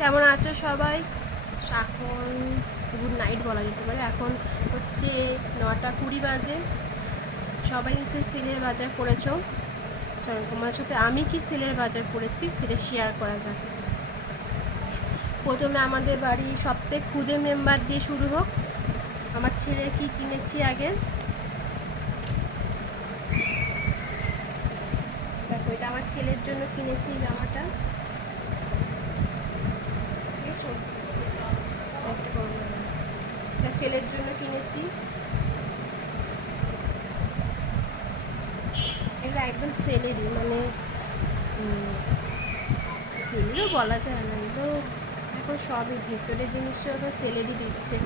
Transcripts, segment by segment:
কেমন আছো সবাই? এখন গুড নাইট বলা যেতে পারে। এখন হচ্ছে 9:20 বাজে। সবাই নিশ্চয়ই সেলের বাজার করেছো। চলো তোমার সাথে আমি কি সেলের বাজার করেছি সেটা শেয়ার করা যাক। প্রথমে আমাদের বাড়ি সবথেকে ক্ষুদে মেম্বার দিয়ে শুরু হোক। আমার ছেলের কি কিনেছি আগে দেখো। এটা আমার ছেলের জন্য কিনেছি জামাটা, বুঝেছো? এটা ছেলের জন্য কিনেছি। এটা একদম সেলেরই, মানে সেলেরও বলা যায় না, এগুলো এখন সবই ভেতরের জিনিসও এখন সেলেরই দিচ্ছে,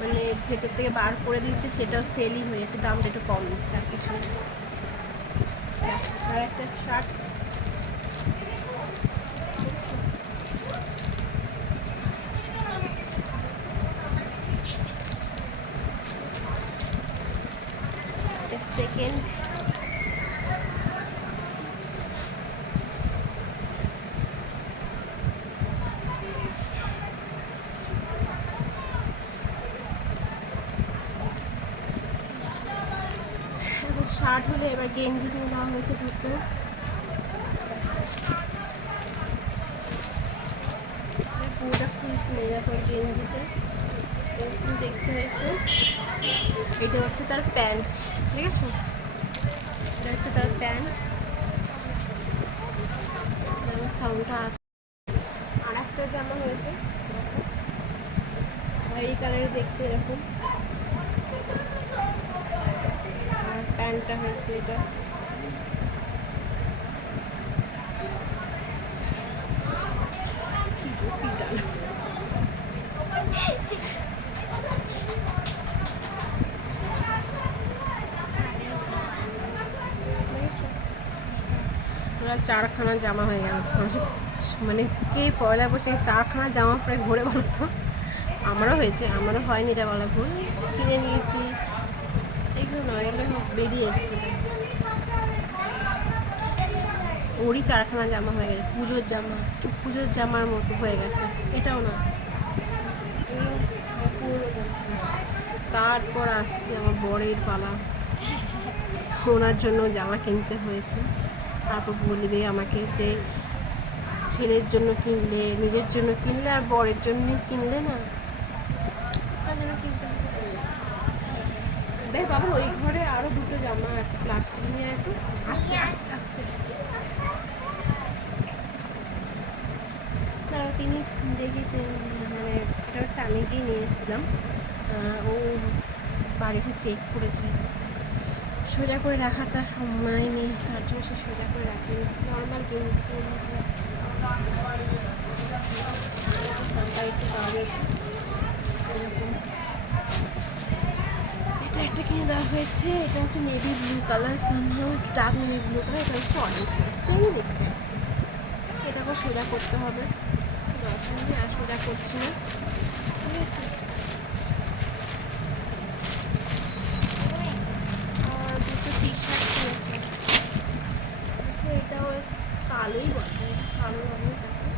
মানে ভেতর থেকে বার করে দিচ্ছে, সেটাও সেলই হয়েছে, দামটা একটু কম দিচ্ছে আর কিছু। আর একটা শার্ট, সেকেন্ড শার্ট হলে এবার গেঞ্জি নিয়ে নেওয়া হয়েছে দুটো। পুরোটা ফুল ছিল দেখো গেঞ্জিতে, এরকম দেখতে হয়েছে। এটা হচ্ছে তার প্যান্ট, ঠিক আছে? এটা হচ্ছে তার প্যান্ট। সাউন্ডটা আসছে। আর একটা জামা হয়েছে খয়েরি কালারের দেখতে এরকম, আর প্যান্টটা হয়েছে এটা। চারখানা জামা হয়ে গেল, মানে কে পয়লা বসে চারখানা জামা প্রায় ঘুরে বলো তো। আমারও হয়েছে, আমারও হয়নি এটা বলা ভুল। কিনে নিয়েছি এগুলো নয়, এগুলো বেরিয়ে এসছে। ওরই চারখানা জামা হয়ে গেছে, পুজোর জামা, পুজোর জামার মতো হয়ে গেছে। এটাও না, তারপর আসছে আমার বরের পালা, ওনার জন্য জামা কিনতে হয়েছে। তারপর বলবে আমাকে যে ছেলের জন্য কিনলে, নিজের জন্য কিনলে আর বরের জন্য কিনলে না, তার জন্য কিনতে হবে। দেখ বাবা, ওই ঘরে আরো দুটো জামা আছে, প্লাস্টিক নিয়ে একটু আস্তে আস্তে আস্তে। তিনি দেখেছেন, মানে এটা হচ্ছে আমি গিয়ে নিয়ে এসেছিলাম, ও বাড়ি এসে চেক করেছে। সোজা করে রাখার তার সময় নেই, তার জন্য সে সোজা করে রাখেনি, নর্মাল গেঞ্জি করে দিয়েছিলাম। একটু পাওয়া গেছে এরকম। এটা একটা কিনে দেওয়া হয়েছে, এটা হচ্ছে navy blue colour, somehow dark navy blue colour, এটা হচ্ছে অরেঞ্জ কালার, সেম দেখতে। এটাকেও সোজা করতে হবে, আর সোজা করছি না, ঠিক আছে? আর দুটো টি শার্ট কিনেছে, এটাও কালোই বটে, কালো রঙের। দেখো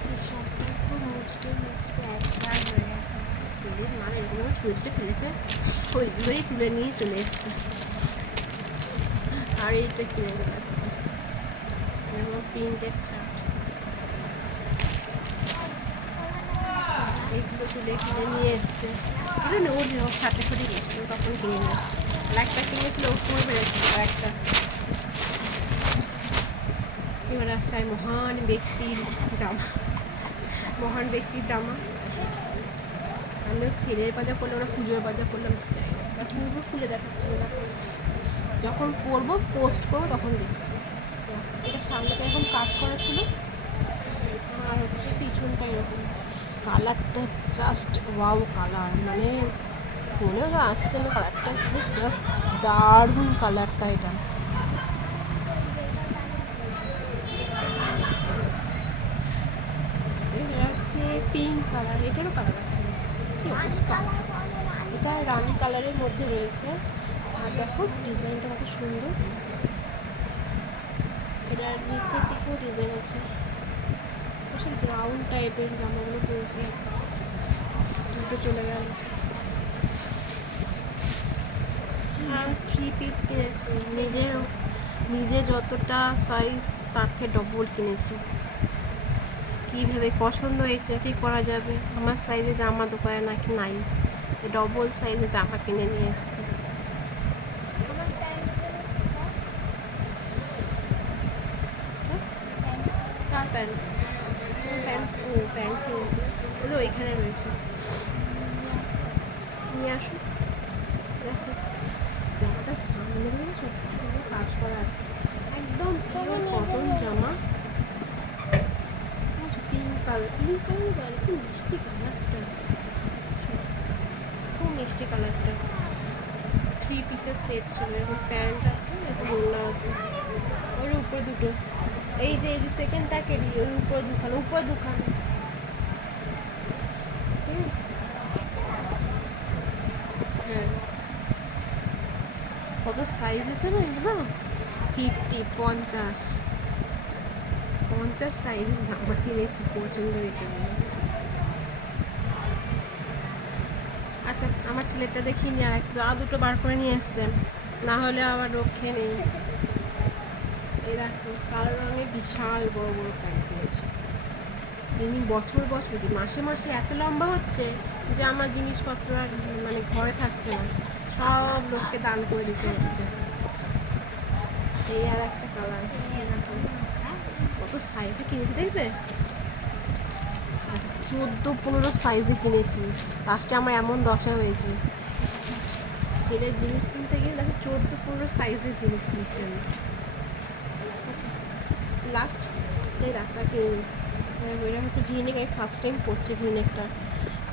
টি শার্টটা খুব মুচকে মুচকে এক শার্ট হয়ে গেছে। সেদিন মা এরকম ছুঁড়ে ফেলেছে, ওইগুলোই তুলে নিয়ে চলে এসছে। আর এইটা কিনে দেবে এরকম প্রিন্টেড শার্ট, এইগুলো তুলে কিনে নিয়ে এসছে। কিন্তু না, ওর শার্টে সরে গেছিলো তখন কিনে নিয়ে এসছে। আর একটা কিনেছিল ও পরে বেড়েছিল আর একটা। এবার আসছে মহান ব্যক্তির জামা, মহান ব্যক্তির জামা। আমিও স্থিরের বাজার করলাম না, পুজোর বাজার করলাম, পুরো খুলে দেখাচ্ছি না, যখন করবো পোস্ট করবো তখন দেখবো। এটা সামনেটা এখন কাজ করা ছিল, আর হচ্ছে পিছনটা এরকম। কালারটা জাস্ট ওয়াও কালার, মানে ফোনেও আসছে না কালারটা, জাস্ট দারুণ কালারটা। এটা হচ্ছে পিঙ্ক কালার, এটারও কালার আসছে না, কী অবস্থা। এটা রানি কালারের মধ্যে রয়েছে, আর দেখো ডিজাইনটা কত সুন্দর। এটার নিচের দিকেও ডিজাইন আছে, এসব গ্রাউন্ড টাইপের জামাগুলো পরেছি, দুটো চলে গেল। আর 3 পিস কিনেছি, নিজে যতটা সাইজ তার থেকে ডবল কিনেছি। কীভাবে পছন্দ হয়েছে কি করা যাবে, আমার সাইজে জামা দোকানে নাকি নাই, ডবল সাইজে জামা কিনে নিয়ে এসেছি। কার প্যান্ট? প্যান্ট কিনেছি, ওগুলো ওইখানে রয়েছে, নিয়ে আসুন। দেখো জামাটা সামনে দিয়ে সব সুন্দর কাজ করা আছে, একদম পিওর কটন জামা। পিঙ্ক কালার খুব মিষ্টি কালারটা, খুব মিষ্টি কালারটা। 3 পিসের সেট ছিল, এখন প্যান্ট আছে, এখন ওড়না আছে। ওর উপরে দুটো, এই যে সেকেন্ড তাকেরই ওই উপরে দুখান, হ্যাঁ। কত সাইজ আছে না এগুলো, 50 সাইজের জামা কিনেছি, পছন্দ হয়েছে। আচ্ছা আমার ছেলেটা দেখিনি, আর দুটো বার করে নিয়ে এসছে, না হলে আবার রক্ষে নেই। এই দেখো কালো রঙের বিশাল বড় বড় প্যান্ট কিনেছি। তিনি বছর মাসে মাসে এত লম্বা হচ্ছে যে আমার জিনিসপত্র আর মানে ঘরে থাকছে না, সব লোককে দান করে দিতে হচ্ছে। এই আর একটা কালার, কত সাইজে কিনেছি দেখবে, 14-15 সাইজে কিনেছি, লাস্টে আমার এমন দশা হয়েছে। ছেলের জিনিস কিনতে গিয়ে দেখো 14-15 সাইজের জিনিস কিনছি আমি। আচ্ছা লাস্ট এই রাস্তা কিনি, এটা হচ্ছে ভিনেক, আমি ফার্স্ট টাইম পরছি ভিনেকটা,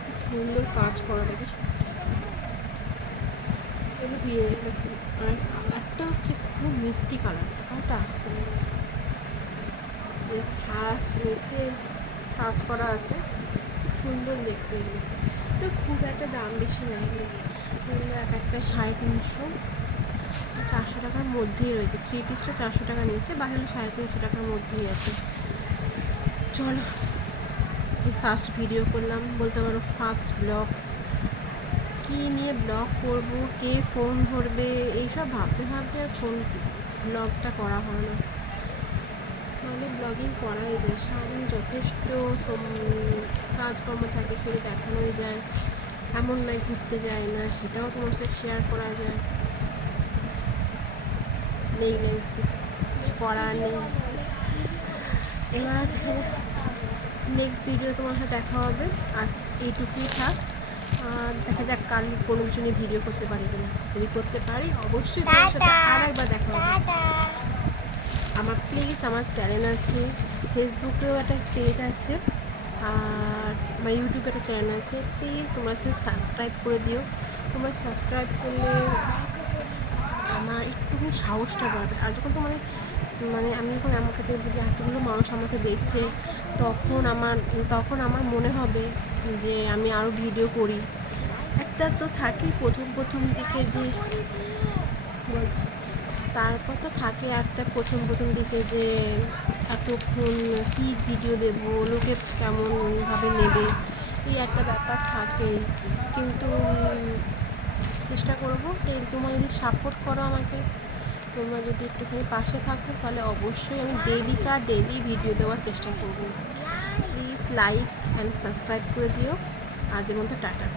খুব সুন্দর কাজ করা দেখেছো। এগুলো ভিনেক, আর কালারটা হচ্ছে খুব মিষ্টি কালারটা আসছে, সারাতে কাজ করা আছে, খুব সুন্দর দেখতে। এগুলো খুব একটা দাম বেশি নেয়, এক একটা 350 400 টাকার মধ্যেই রয়েছে। 3 পিসটা 400 টাকা নিয়েছে, বাকি হলো 350 টাকার মধ্যেই আছে। চলো এই ফার্স্ট ভিডিও করলাম, বলতে পারো ফার্স্ট ব্লগ। কী নিয়ে ব্লগ করব, কে ফোন ধরবে, এইসব ভাবতে আর ব্লগটা করা হয় না। তাহলে ব্লগিং করাই যায়, সারাদিন যথেষ্ট কাজকর্ম থাকে, সেটা দেখানোই যায়, এমন নয় ঘুরতে যায় না, সেটাও তোমার সাথে শেয়ার করা যায়। নেই করার নেই। এবার নেক্সট ভিডিও তোমার সাথে দেখা হবে, আজ এইটুকুই থাক, আর দেখা যাক কাল কোনো কিছু নিয়ে ভিডিও করতে পারি কিনা, যদি করতে পারি অবশ্যই তোমার সাথে আর একবার দেখা হবে। আমার আমার চ্যানেল আছে, ফেসবুকেও একটা পেজ আছে, আর আমার ইউটিউবে একটা চ্যানেল আছে, প্লিজ তোমরা একটু সাবস্ক্রাইব করে দিও। তোমরা সাবস্ক্রাইব করলে আমার একটুখানি সাহসটা বাড়বে, আর যখন তোমাদের আমি যখন আমাকে দেখবো যে এতগুলো মানুষ আমাকে দেখছে, তখন আমার মনে হবে যে আমি আরও ভিডিও করি। একটা তো থাকি প্রথম দিকে যে বলছি, তারপর তো থাকে একটা প্রথম দিকে যে এতক্ষণ কী ভিডিও দেবো, লোকে কেমনভাবে নেবে, এই একটা ব্যাপার থাকে। কিন্তু চেষ্টা করবো, তোমরা যদি সাপোর্ট করো আমাকে, তোমরা যদি একটুখানি পাশে থাকো, তাহলে অবশ্যই আমি ডেইলি ভিডিও দেওয়ার চেষ্টা করবো। প্লিজ লাইক অ্যান্ড সাবস্ক্রাইব করে দিও। আজের মতো টাটা।